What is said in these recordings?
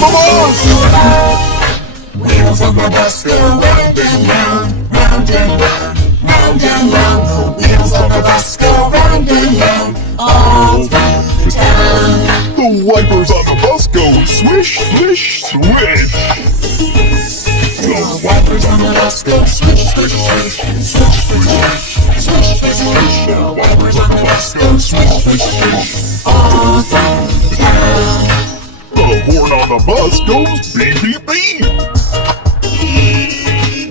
the bus! Wheels on the bus go round and round, round and round, round and round. The wheels on the bus go round and round, all through the town. The wipers on the bus go swish, swish, swish. The wipers on the bus go swish, swish, swish, swish, swish, swish, swish, swish. The wipers on the bus go swish, swish, swish, all through the town. The horn on the bus goes beep, beep, beep.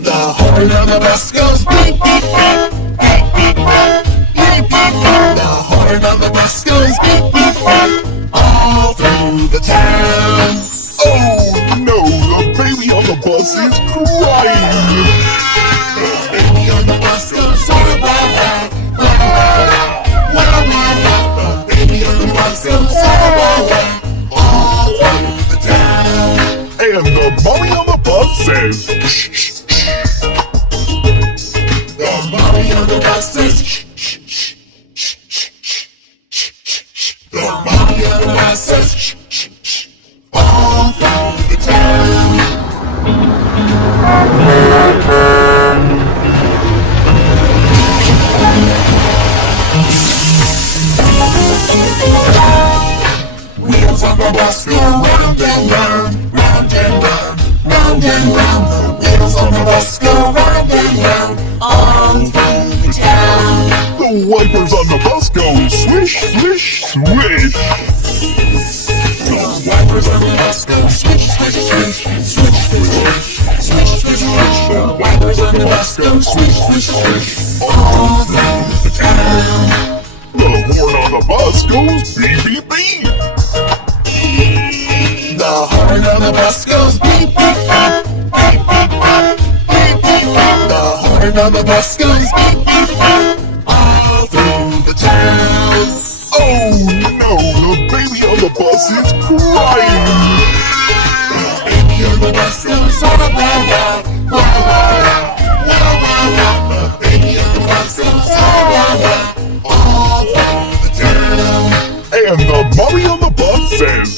The horn on the bus goes beep, beep, beep, beep, beep, beep, beep, beep. The horn on the bus goes beep, beep, beep, all through the town. Oh no, the baby on the bus is crying. The baby on the bus goes wah, wah, wah, wah, wah, wah, wah. The baby on the bus goes wah, wah, wah, all through the town. And the mommy on the bus says, shh, shh, shh. The mommy on the bus says, shh, shh, shh, shh, shh, shh, shh, shh. The mommy on the bus says, shh, shh, shh, all through the town. Wheels on the bus go round and round, round and round, round and round. The wheels on the bus go round and round, all through the town. The wipers on the bus go swish, swish, swish. The wipers on the bus go swish, swish, swish, swish, swish, swish, swish, swish. The wipers on the bus go swish, swish, swish, all through the town. The horn on the bus goes beep, beep, beep. The horn on the bus goes beep, beep, beep, beep, beep, beep, beep, beep, beep. The horn on the bus goes beep, beep, beep, all through the town. Oh no, the baby on the bus is crying. The baby on the bus goes wah, wah, wah, wah, wah, wah, wah, wah. The baby on the bus goes wah, wah, wah, all through the town. And the mommy on the bus says,